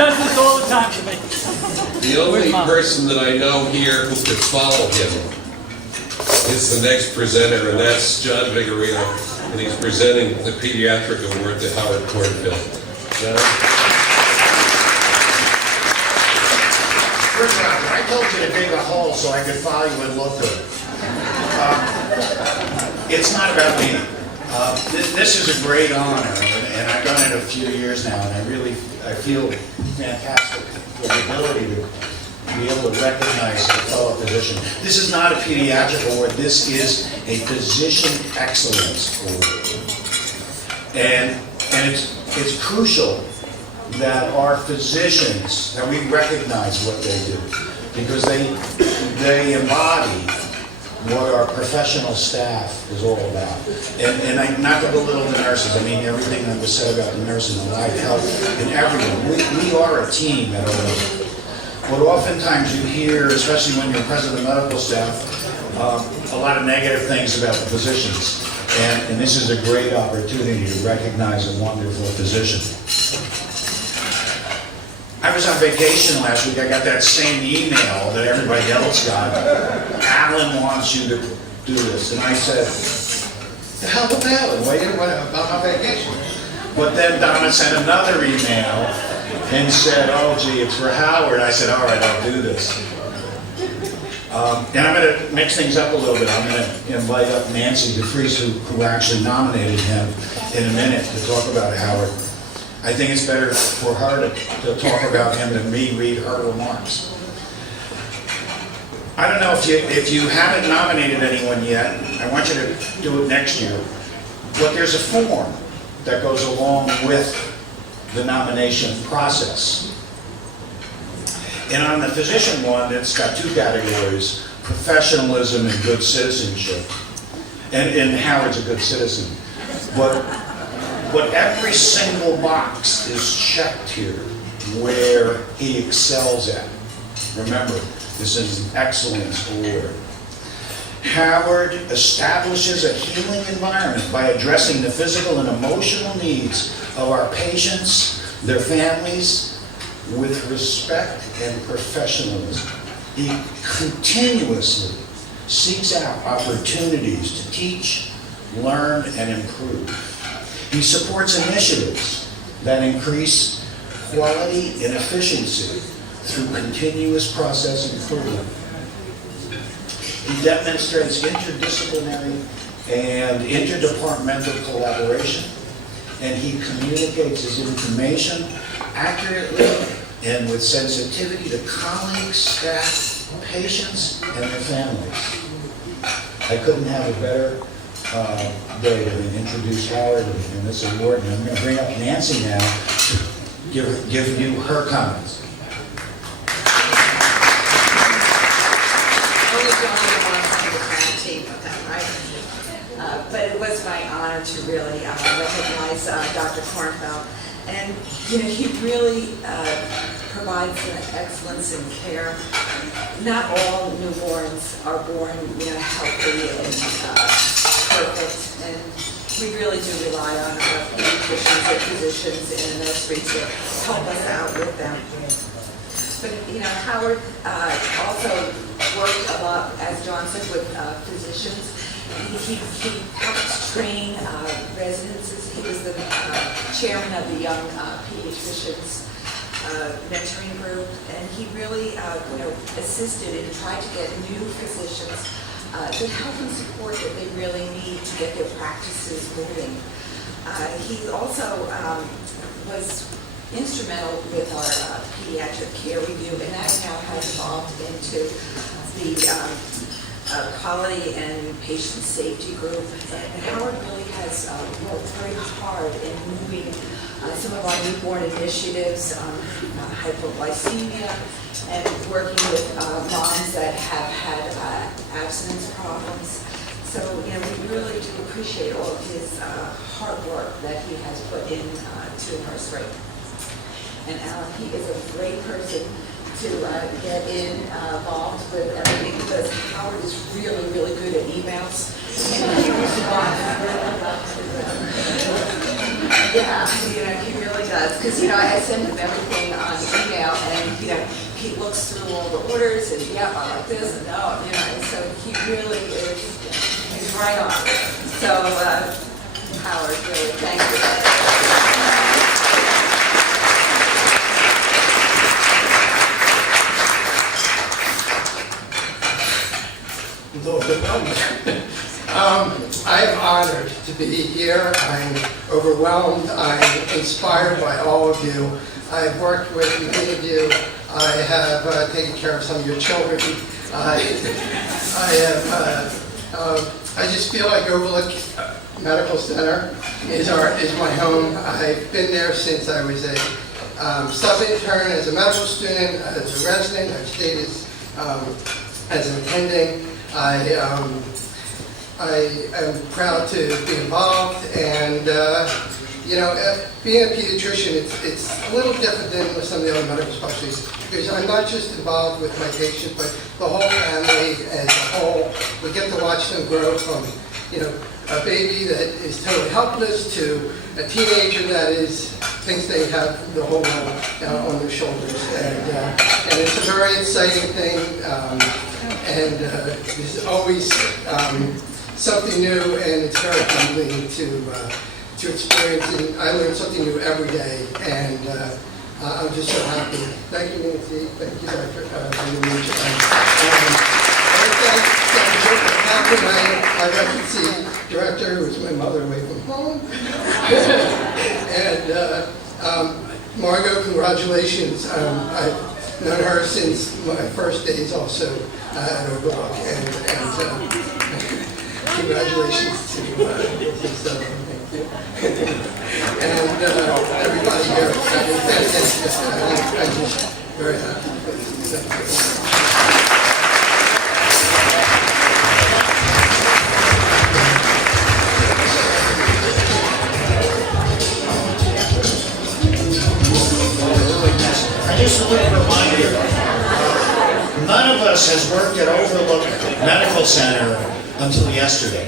does this all the time to me. The only person that I know here who could follow him is the next presenter, and that's John Vigorino, and he's presenting the Pediatric Award to Howard Kornfeld. John? I told you to dig a hole so I could follow you and look good. It's not about me. This is a great honor, and I've done it a few years now, and I feel fantastic for the ability to be able to recognize a fellow physician. This is not a pediatric award. This is a physician excellence award, and it's crucial that our physicians, that we recognize what they do, because they embody what our professional staff is all about. And I'm not going to belittle the nurses. I mean, everything that was said about the nurses and life, health, and everyone. We are a team at Overlook. But oftentimes you hear, especially when you're president of the medical staff, a lot of negative things about the physicians. And this is a great opportunity to recognize a wonderful physician. I was on vacation last week. I got that same email that everybody else got. Alan wants you to do this. And I said, the hell with Alan? What about my vacation? But then Donna sent another email and said, oh, gee, it's for Howard. I said, all right, I'll do this. And I'm going to mix things up a little bit. I'm going to invite up Nancy DeFries, who actually nominated him, in a minute to talk about Howard. I think it's better for her to talk about him than me read her remarks. I don't know if you haven't nominated anyone yet. I want you to do it next year. But there's a form that goes along with the nomination process. And on the physician one, it's got two categories: professionalism and good citizenship. And Howard's a good citizen. But every single box is checked here where he excels at. Remember, this is an excellence award. Howard establishes a healing environment by addressing the physical and emotional needs of our patients, their families, with respect and professionalism. He continuously seeks out opportunities to teach, learn, and improve. He supports initiatives that increase quality and efficiency through continuous process improvement. He demonstrates interdisciplinary and interdepartmental collaboration, and he communicates his information accurately and with sensitivity to colleagues, staff, patients, and their families. I couldn't have a better day to introduce Howard in this award, and I'm going to bring up Nancy now to give you her comments. But it was my honor to really recognize Dr. Kornfeld. And he really provides an excellence in care. Not all newborns are born healthy and perfect. And we really do rely on our pediatricians and physicians in the nursery to help us out with them. But Howard also worked a lot, as John said, with physicians. He helped train residents. He was the chairman of the Young Pediatricians mentoring group, and he really assisted and tried to get new physicians the help and support that they really need to get their practices moving. He also was instrumental with our pediatric care review, and that now has evolved into the quality and patient safety group. And Howard really has worked very hard in moving some of our newborn initiatives on hypoglycemia and working with moms that have had abstinence problems. So, we really do appreciate all of his hard work that he has put in to nursery. And Alan, he is a great person to get involved with everything, because Howard is really, really good at emails. And he responds really well to them. Yeah, he really does, because, I send him everything on email, and, he looks through all the orders, and, yeah, I like this, and no, and so he really is, he's right on. So, Howard, really, thank you. I'm honored to be here. I'm overwhelmed. I'm inspired by all of you. I've worked with many of you. I have taken care of some of your children. I just feel like Overlook Medical Center is my home. I've been there since I was a sub-intern, as a medical student, as a resident. I've stayed as an attending. I am proud to be involved, and being a pediatrician, it's a little different than with some of the other medical specialties, because I'm not just involved with my patient, but the whole family as a whole. We get to watch them grow from, a baby that is totally helpless to a teenager that thinks they have the whole world on their shoulders, and it's a very exciting thing, and there's always something new, and it's very humbling to experience, and I learn something new every day, and I'm just so happy. Thank you, Nancy. Thank you, Dr. My residency director, who was my mother away from home, and Margot, congratulations. I've known her since my first days also at Overlook, and congratulations to thank you. And everybody here, I'm just very happy. Thank you. Just a little reminder, none of us has worked at Overlook Medical Center until yesterday.